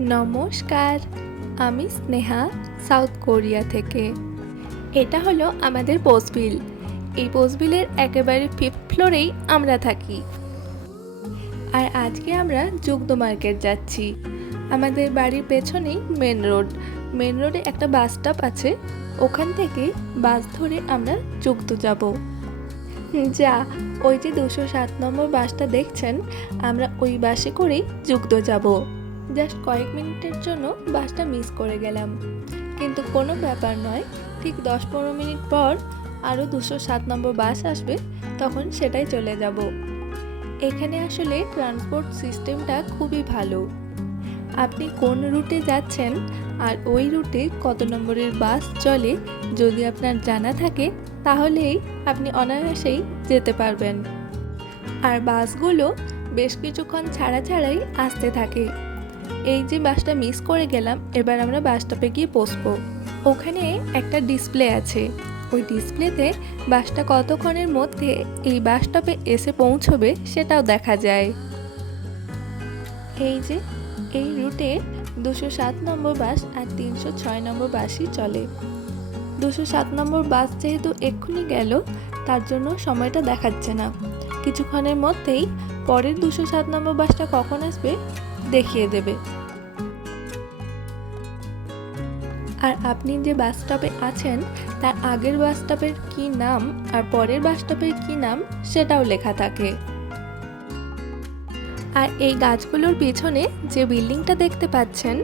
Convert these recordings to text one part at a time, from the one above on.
নমস্কার, আমি Sneha, south Korea থেকে। এটা হলো আমাদের পোস্টবিল এই পোস্টবিলের একেবারে ফিফথ ফ্লোরেই আমরা থাকি। আর আজকে আমরা যুগ্ধ মার্কেট যাচ্ছি। আমাদের বাড়ির পেছনেই মেন রোড। মেন রোডে একটা বাস স্টপ আছে। ওখান থেকে বাস ধরে আমরা যুক্ত যাব। যা, ওই যে দুশো সাত নম্বর বাসটা দেখছেন, আমরা ওই বাসে করেই যুক্ত যাব। জাস্ট কয়েক মিনিটের জন্য বাসটা মিস করে গেলাম। কিন্তু কোনো ব্যাপার নয়, ঠিক দশ পনেরো মিনিট পর আরও দুশো সাত নম্বর বাস আসবে, তখন সেটাই চলে যাব। এখানে আসলে ট্রান্সপোর্ট সিস্টেমটা খুবই ভালো। আপনি কোন রুটে যাচ্ছেন আর ওই রুটে কত নম্বরের বাস চলে, যদি আপনার জানা থাকে তাহলেই আপনি অনায়াসেই যেতে পারবেন। আর বাসগুলো বেশ কিছুক্ষণ ছাড়া ছাড়াই আসতে থাকে। এই যে বাসটা মিস করে গেলাম, এবার আমরা বাস স্টপে গিয়ে বসবো। ওখানে একটা ডিসপ্লে আছে। ওই ডিসপ্লেতে বাসটা কতক্ষণের মধ্যে এই বাস স্টপে এসে পৌঁছবে সেটাও দেখা যায়। এই যে, এই রুটে দুশো সাত নম্বর বাস আর তিনশো ছয় নম্বর বাসই চলে। দুশো সাত নম্বর বাস যেহেতু এক্ষুনি গেল, তার জন্য সময়টা দেখাচ্ছে না। কিছুক্ষণের মধ্যেই পরের দুশো সাত নম্বর বাসটা কখন আসবে দেখিয়ে দেবে। আর আপনি যে বাস স্টপে আছেন, তার আগের বাস স্টপের কী নাম আর পরের বাস স্টপের কী নাম সেটাও লেখা থাকে। আর এই গাছগুলোর পিছনে যে বিল্ডিংটা দেখতে পাচ্ছেন,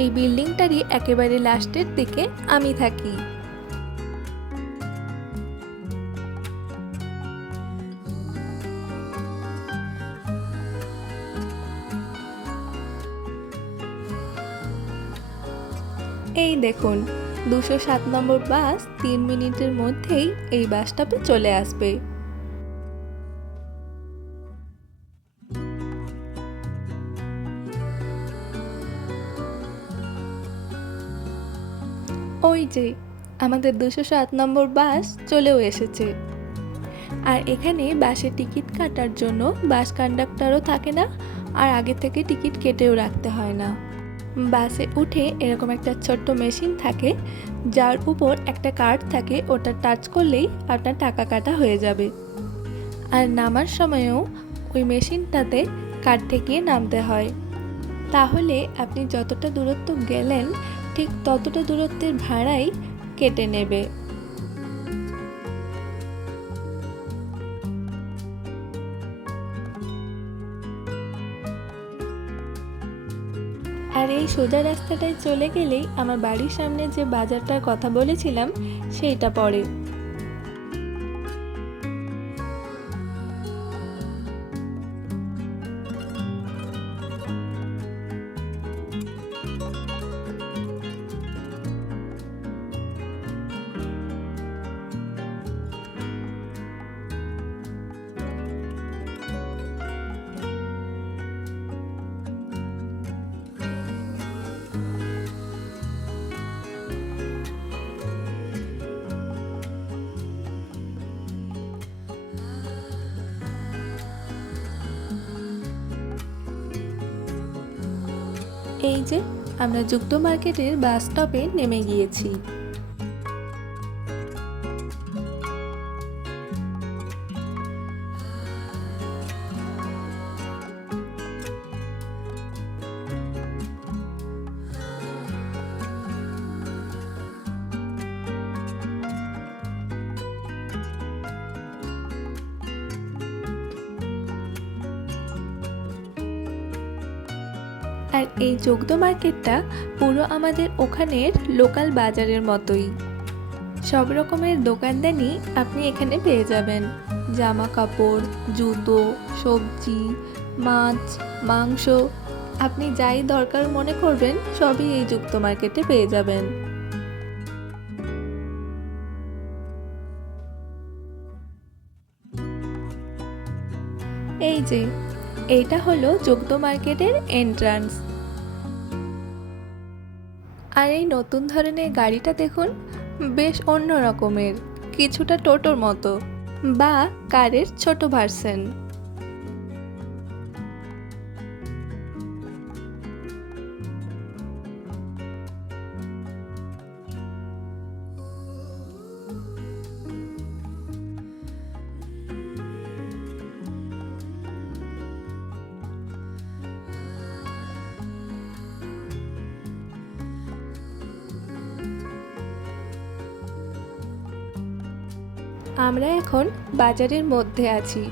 এই বিল্ডিংটারই একেবারে লাস্টের দিকে আমি থাকি। দেখুন, দুশো সাত নম্বর বাস তিন মিনিটের মধ্যেই এই বাস স্টপে চলে আসবে। ওই যে, আমাদের দুশো সাত নম্বর বাস চলেও এসেছে। আর এখানে বাসে টিকিট কাটার জন্য বাস কন্ডাক্টরও থাকে না, আর আগে থেকে টিকিট কেটেও রাখতে হয় না। বাসে উঠে এরকম একটা ছোট্ট মেশিন থাকে, যার উপর একটা কার্ড থাকে, ওটা টাচ করলেই আপনার টাকা কাটা হয়ে যাবে। আর নামার সময়েও ওই মেশিনটাতে কার্ড ঠেকিয়ে নামতে হয়। তাহলে আপনি যতটা দূরত্ব গেলেন, ঠিক ততটা দূরত্বের ভাড়াই কেটে নেবে। এই সোজা রাস্তাটায় চলে গেলেই আমার বাড়ির সামনে যে বাজারটার কথা বলেছিলাম সেইটা পড়ে। এই যে আমরা যুক্ত মার্কেটের বাস স্টপে নেমে গিয়েছি। আর এই যোগ্য মার্কেটটা পুরো আমাদের ওখানের লোকাল বাজারের মতোই। সব রকমের দোকানদানি আপনি এখানে পেয়ে যাবেন। জামা কাপড় জুতো, সবজি, মাছ, মাংস, আপনি যাই দরকার মনে করবেন সবই এই যুক্ত মার্কেটে পেয়ে যাবেন। এই যে এইটা হলো যুগ্ম মার্কেটের এন্ট্রান্স আর এই নতুন ধরনের গাড়িটা দেখুন, বেশ অন্য রকমের, কিছুটা টোটোর মতো, বা কারের ছোট ভার্সন আমরা এখন বাজারের মধ্যে আছি।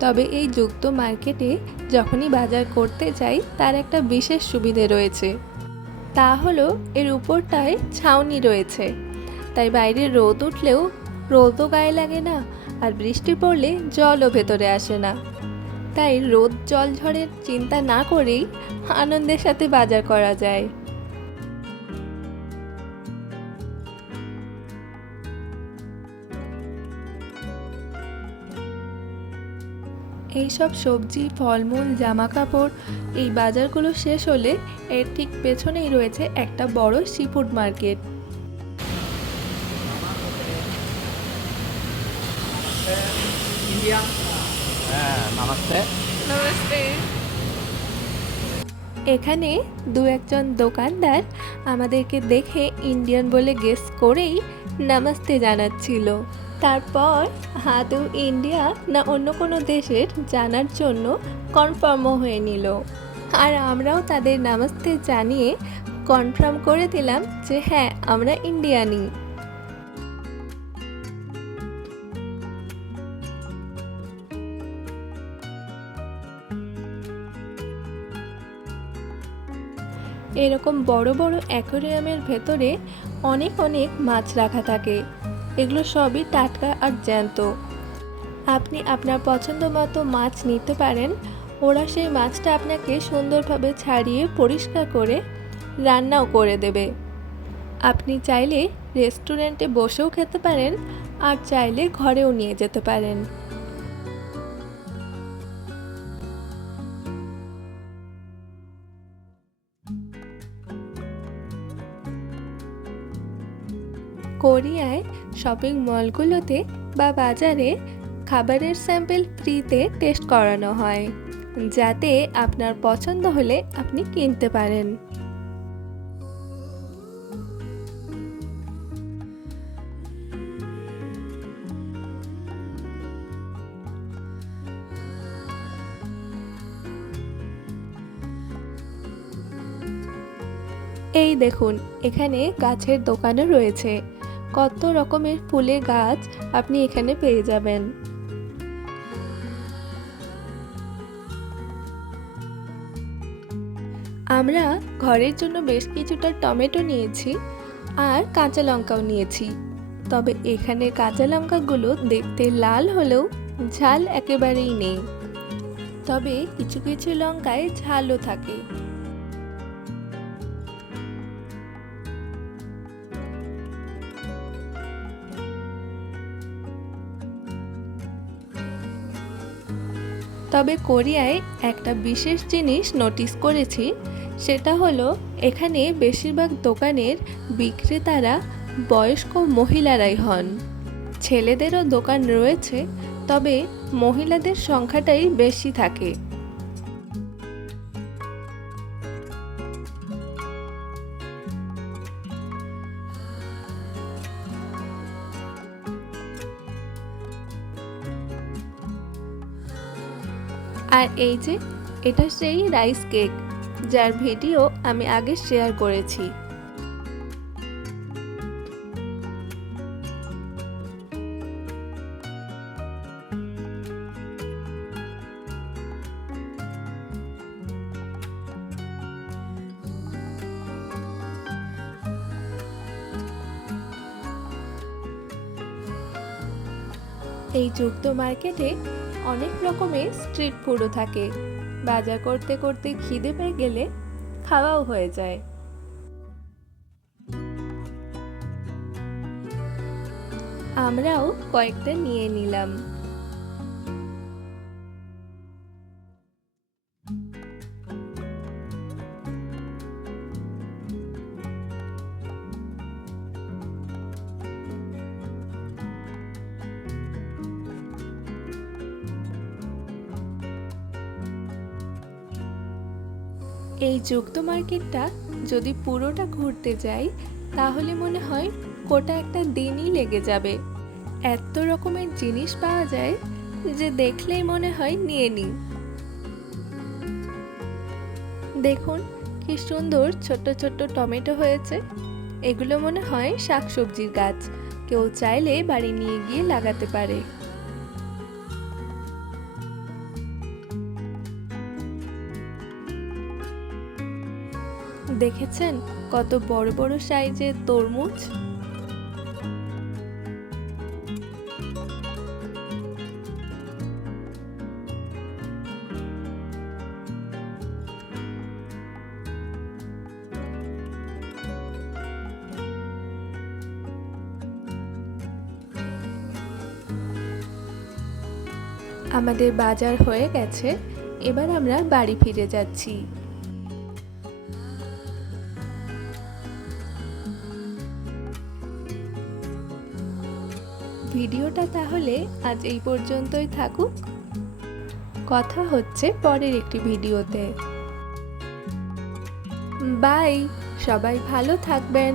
তবে এই যুক্ত মার্কেটে যখনই বাজার করতে যাই, তার একটা বিশেষ সুবিধে রয়েছে। তা হলো, এর উপরটায় ছাউনি রয়েছে। তাই বাইরে রোদ উঠলেও রোদও গায়ে লাগে না, আর বৃষ্টি পড়লে জলও ভেতরে আসে না। তাই রোদ জল ঝড়ের চিন্তা না করেই আনন্দের সাথে বাজার করা যায়। এইসব সবজি ফলমূল জামা কাপড় এই বাজারগুলো শেষ হলে এর ঠিক পেছনেই রয়েছে একটা বড় সি ফুড মার্কেট হ্যাঁ নমস্তে। এখানে দু একজন দোকানদার আমাদেরকে দেখে ইন্ডিয়ান বলে গেস করেই নামাস্তে জানাচ্ছিল। তারপর হাদু ইন্ডিয়া না অন্য কোনো দেশের জানার জন্য কনফার্মও হয়ে নিল। আর আমরাও তাদের নামাস্তে জানিয়ে কনফার্ম করে দিলাম যে হ্যাঁ আমরা ইন্ডিয়ানি এরকম বড় বড় অ্যাকোরিয়ামের ভেতরে অনেক অনেক মাছ রাখা থাকে। এগুলো সবই টাটকা আর জ্যান্ত। আপনি আপনার পছন্দ মতো মাছ নিতে পারেন। ওরা সেই মাছটা আপনাকে সুন্দরভাবে ছাড়িয়ে পরিষ্কার করে রান্নাও করে দেবে। আপনি চাইলে রেস্টুরেন্টে বসেও খেতে পারেন আর চাইলে ঘরেও নিয়ে যেতে পারেন। কোরিয়ায় শপিং মলগুলোতে বা বাজারে খাবারের স্যাম্পেল ফ্রিতে টেস্ট করানো হয়, যাতে আপনার পছন্দ হলে আপনি কিনতে পারেন। এই দেখুন, এখানে গাছের দোকানও রয়েছে। কত রকমের ফুলের গাছ আপনি এখানে পেয়ে যাবেন। আমরা ঘরের জন্য বেশ কিছুটা টমেটো নিয়েছি আর কাঁচা লঙ্কাও নিয়েছি। তবে এখানে কাঁচা লঙ্কাগুলো দেখতে লাল হলেও ঝাল একেবারেই নেই। তবে কিছু কিছু লঙ্কায় ঝালও থাকে। তবে কোরিয়ায় একটা বিশেষ জিনিস নোটিস করেছি, সেটা হলো এখানে বেশিরভাগ দোকানের বিক্রেতারা বয়স্ক মহিলারাই হন। ছেলেদেরও দোকান রয়েছে, তবে মহিলাদের সংখ্যাটাই বেশি থাকে। আর এই যে, এটা সেই রাইস কেক যার ভিডিও আমি আগে শেয়ার করেছি। এই যুক্ত মার্কেটে অনেক রকমের স্ট্রিট ফুডও থাকে। বাজার করতে করতে খিদে পেয়ে গেলে খাওয়াও হয়ে যায়। আমরাও কয়েকটা নিয়ে নিলাম। এই যুক্ত মার্কেটটা যদি পুরোটা ঘুরতে যাই, তাহলে মনে হয় গোটা একটা দিনই লেগে যাবে। এত রকমের জিনিস পাওয়া যায় যে দেখলেই মনে হয় নিয়ে নিই। দেখুন কি সুন্দর ছোট্ট ছোট্ট টমেটো হয়েছে। এগুলো মনে হয় শাকসবজির গাছ। কেউ চাইলে বাড়ি নিয়ে গিয়ে লাগাতে পারে। দেখেছেন কত বড় বড় সাইজের তরমুজ? আমাদের বাজার হয়ে গেছে, এবার আমরা বাড়ি ফিরে যাচ্ছি। ভিডিওটা তাহলে আজ এই পর্যন্তই থাকুক। কথা হচ্ছে পরের একটি ভিডিওতে। বাই, সবাই ভালো থাকবেন।